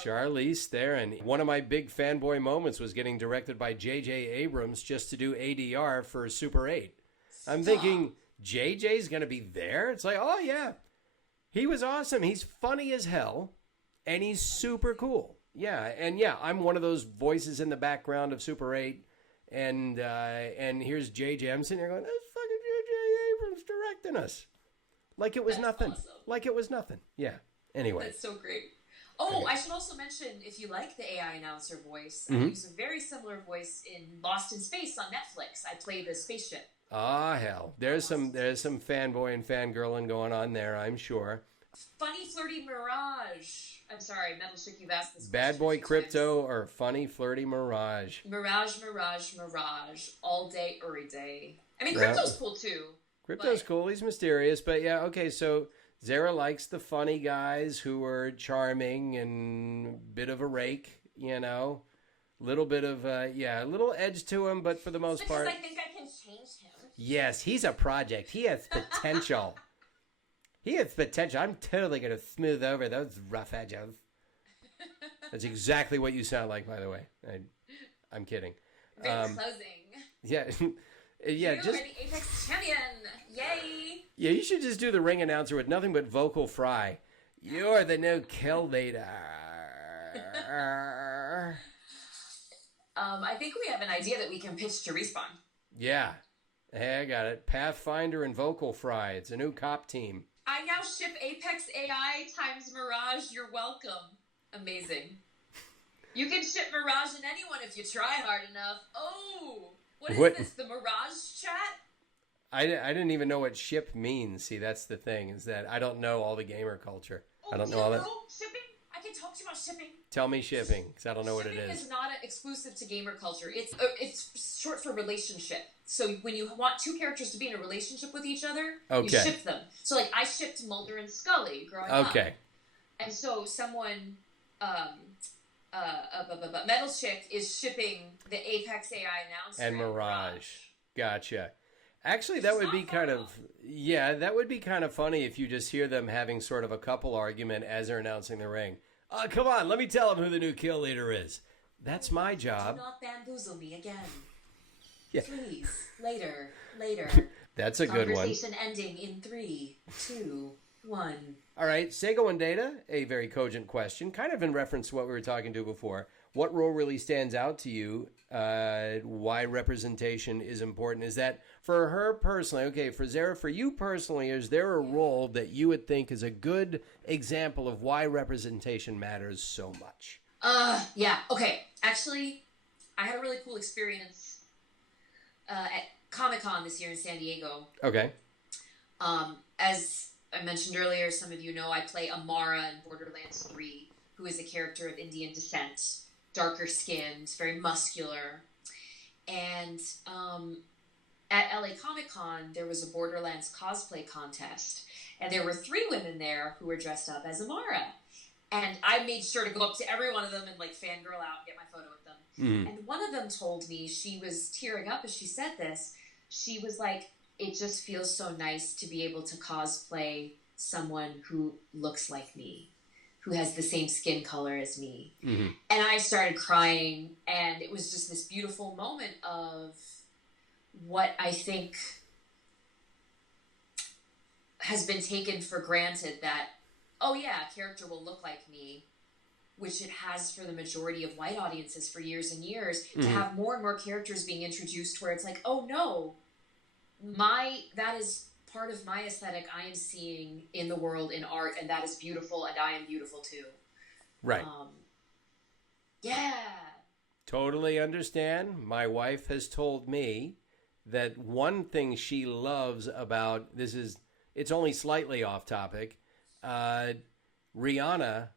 Charlize Theron. One of my big fanboy moments was getting directed by J.J. Abrams just to do ADR for Super 8. I'm thinking, JJ's going to be there? It's like, oh, yeah. He was awesome. He's funny as hell, and he's super cool. Yeah, and I'm one of those voices in the background of Super 8. And here's JJ. I'm sitting here going, that's fucking JJ Abrams directing us. Like it was nothing. Awesome. Like it was nothing. Yeah. Anyway. That's so great. Oh, okay. I should also mention, if you like the AI announcer voice, I use a very similar voice in Lost in Space on Netflix. I play the spaceship. Ah, hell. There's some fanboy and fangirling going on there, I'm sure. Funny, flirty Mirage. I'm sorry, Metal Chick, you've asked this Bad Boy Crypto or Funny Flirty Mirage? Mirage. All day, every day. I mean, Crypto's cool too. Crypto's cool. He's mysterious. But yeah, okay, so Zehra likes the funny guys who are charming and a bit of a rake, Little bit of, a little edge to him, but for the most part. Because I think I can change him. Yes, he's a project. He has potential. I'm totally going to smooth over those rough edges. That's exactly what you sound like, by the way. I'm kidding. Great closing. Yeah. You are the Apex champion. Yay. Yeah, you should just do the ring announcer with nothing but vocal fry. You're the new kill leader. I think we have an idea that we can pitch to Respawn. Yeah. Hey, I got it. Pathfinder and vocal fry. It's a new cop team. I now ship Apex AI times Mirage. You're welcome. Amazing. You can ship Mirage and anyone if you try hard enough. Oh, what is this? The Mirage chat? I didn't even know what ship means. See, that's the thing, is that I don't know all the gamer culture. I don't know all that. Shipping? I can talk to you about shipping. Tell me shipping, because I don't know what it is. Shipping is not exclusive to gamer culture. It's short for relationship. So when you want two characters to be in a relationship with each other, you ship them. So like I shipped Mulder and Scully growing up. And so someone, Metal Chick is shipping the Apex AI announcer and Mirage. Gotcha. Actually, that would be kind of funny if you just hear them having sort of a couple argument as they're announcing the ring. Come on, let me tell them who the new kill leader is. That's my job. Do not bamboozle me again. Yeah. Please, later. That's a good one. Conversation ending in 3, 2, 1. All right, Sego and Data, a very cogent question, kind of in reference to what we were talking to before. What role really stands out to you? Why representation is important? Is that for her personally? Okay, for Zehra, for you personally, is there a role that you would think is a good example of why representation matters so much? Yeah. Okay. Actually, I had a really cool experience at Comic-Con this year in San Diego. Okay. As I mentioned earlier, some of you know I play Amara in Borderlands 3, who is a character of Indian descent. Darker skinned, very muscular. And at LA Comic Con, there was a Borderlands cosplay contest. And there were 3 women there who were dressed up as Amara. And I made sure to go up to every one of them and like fangirl out and get my photo with them. Mm. And one of them told me, she was tearing up as she said this. She was like, it just feels so nice to be able to cosplay someone who looks like me, who has the same skin color as me. Mm-hmm. And I started crying, and it was just this beautiful moment of what I think has been taken for granted, that, oh yeah, a character will look like me, which it has for the majority of white audiences for years and years, mm-hmm. to have more and more characters being introduced where it's like, oh no, that is part of my aesthetic I am seeing in the world, in art, and that is beautiful, and I am beautiful too. Right. Yeah. Totally understand. My wife has told me that one thing she loves about, it's only slightly off topic, Rihanna,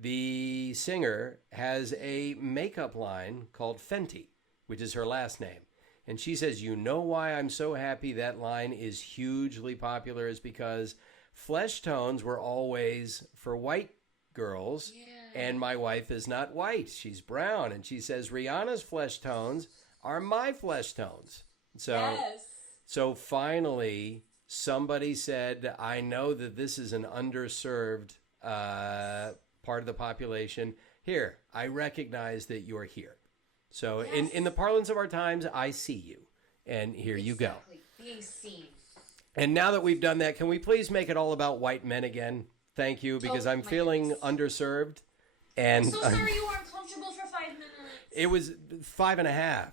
the singer, has a makeup line called Fenty, which is her last name. And she says, you know why I'm so happy that line is hugely popular is because flesh tones were always for white girls. Yeah. And my wife is not white. She's brown. And she says, Rihanna's flesh tones are my flesh tones. So finally, somebody said, I know that this is an underserved part of the population. Here, I recognize that you're here. So in the parlance of our times, I see you. And here you go. Being seen. And now that we've done that, can we please make it all about white men again? Thank you, because I'm feeling underserved. And I'm so sorry you were uncomfortable for 5 minutes. It was 5.5. That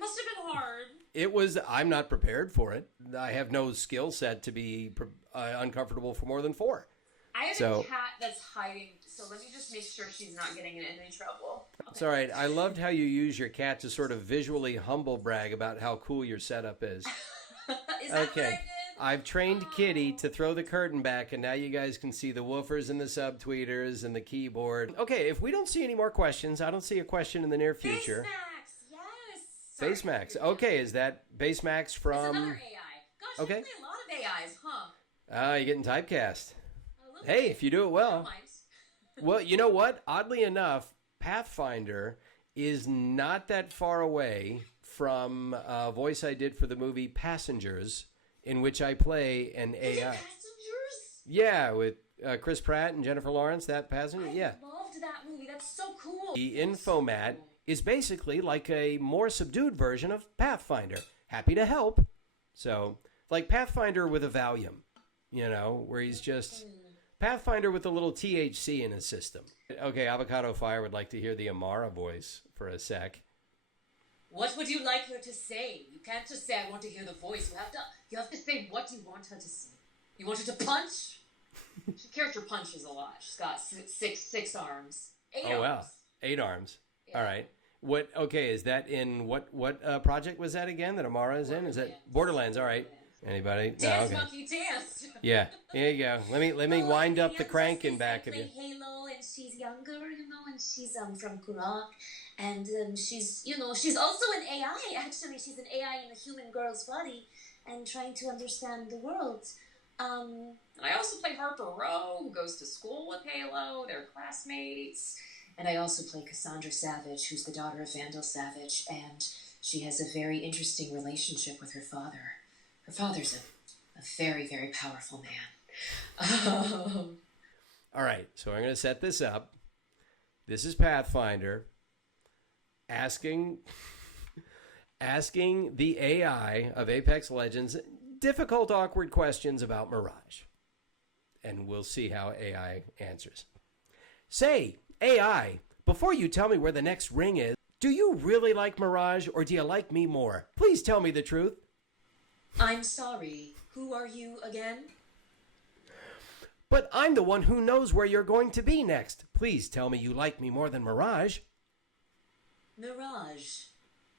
must have been hard. It was, I'm not prepared for it. I have no skill set to be uncomfortable for more than 4. I have a cat that's hiding, so let me just make sure she's not getting in any trouble. Okay. It's all right. I loved how you use your cat to sort of visually humble brag about how cool your setup is. Is that what I did? I've trained Kitty to throw the curtain back, and now you guys can see the woofers and the subtweeters and the keyboard. Okay, if we don't see any more questions, I don't see a question in the near future. Basemax, yes. Basemax. Okay, is that Basemax from... It's another AI. Gosh, okay. Actually a lot of AIs, huh? You're getting typecast. Hey, if you do it well. Well, you know what? Oddly enough, Pathfinder is not that far away from a voice I did for the movie Passengers, in which I play an AI. Passengers? Yeah, with Chris Pratt and Jennifer Lawrence, that Passenger. Yeah. I loved that movie. That's so cool. The Infomat is basically like a more subdued version of Pathfinder. Happy to help. So, like Pathfinder with a Valium, you know, where he's just... Pathfinder with a little THC in his system. Okay, Avocado Fire would like to hear the Amara voice for a sec. What would you like her to say? You can't just say, I want to hear the voice. You have to say what you want her to say. You want her to punch? She character punches a lot. She's got six arms. 8 arms. Oh, wow. 8 arms. Yeah. All right. Okay, is that in, what project was that again that Amara is in? Is that Borderlands? All right. Anybody? Dance, no, okay. Monkey, dance. Yeah, here you go. Let me wind up the crank in back of you. Halo, and she's younger, and she's from Kurak, and she's also an AI. Actually, she's an AI in a human girl's body, and trying to understand the world. I also play Harper Rowe, who goes to school with Halo. They're classmates, and I also play Cassandra Savage, who's the daughter of Vandal Savage, and she has a very interesting relationship with her father. Her father's a very, very powerful man. All right, so I'm going to set this up. This is Pathfinder asking the AI of Apex Legends difficult, awkward questions about Mirage. And we'll see how AI answers. Say, AI, before you tell me where the next ring is, do you really like Mirage or do you like me more? Please tell me the truth. I'm sorry. Who are you again? But I'm the one who knows where you're going to be next. Please tell me you like me more than Mirage. Mirage.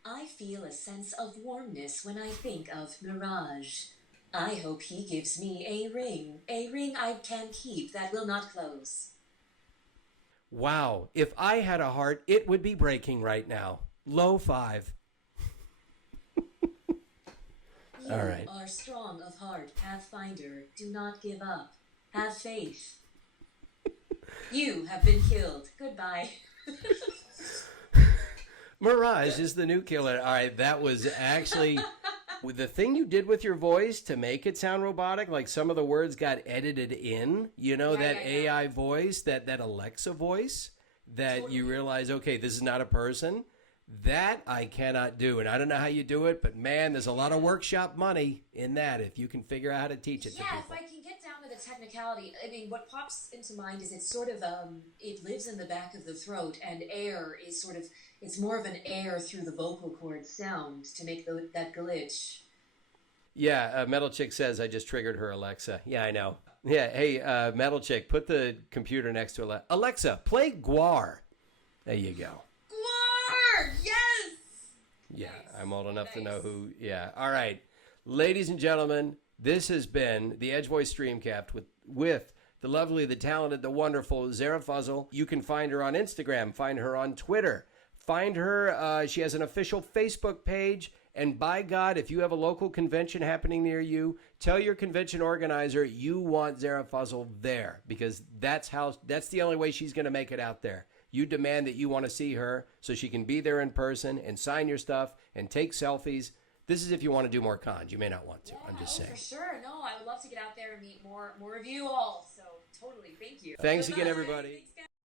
I feel a sense of warmness when I think of Mirage. I hope he gives me a ring I can keep that will not close. Wow, if I had a heart, it would be breaking right now. Low 5. You All right. are strong of heart, Pathfinder. Do not give up. Have faith. You have been killed. Goodbye. Mirage is the new killer. All right, that was actually the thing you did with your voice to make it sound robotic. Like some of the words got edited in. You know, that AI voice, that Alexa voice, that totally. You realize, okay, this is not a person. That I cannot do, and I don't know how you do it, but man, there's a lot of workshop money in that if you can figure out how to teach it to people. Yeah, if I can get down to the technicality, I mean, what pops into mind is it's sort of, it lives in the back of the throat, and air is sort of, it's more of an air through the vocal cord sound to make that glitch. Yeah, Metal Chick says I just triggered her Alexa. Yeah, I know. Yeah, hey, Metal Chick, put the computer next to Alexa. Alexa, play Guar. There you go. Yes! Yeah, nice. I'm old enough to know who. Yeah. All right. Ladies and gentlemen, this has been the Edge Voice Streamcast with the lovely, the talented, the wonderful Zehra Fazal. You can find her on Instagram, find her on Twitter, find her. She has an official Facebook page. And by God, if you have a local convention happening near you, tell your convention organizer you want Zehra Fazal there, because that's the only way she's going to make it out there. You demand that you want to see her so she can be there in person and sign your stuff and take selfies. This is if you want to do more cons. You may not want to. Yeah, I'm just saying. For sure. No, I would love to get out there and meet more of you all. So totally, thank you. Thanks again, everybody. Thanks, guys.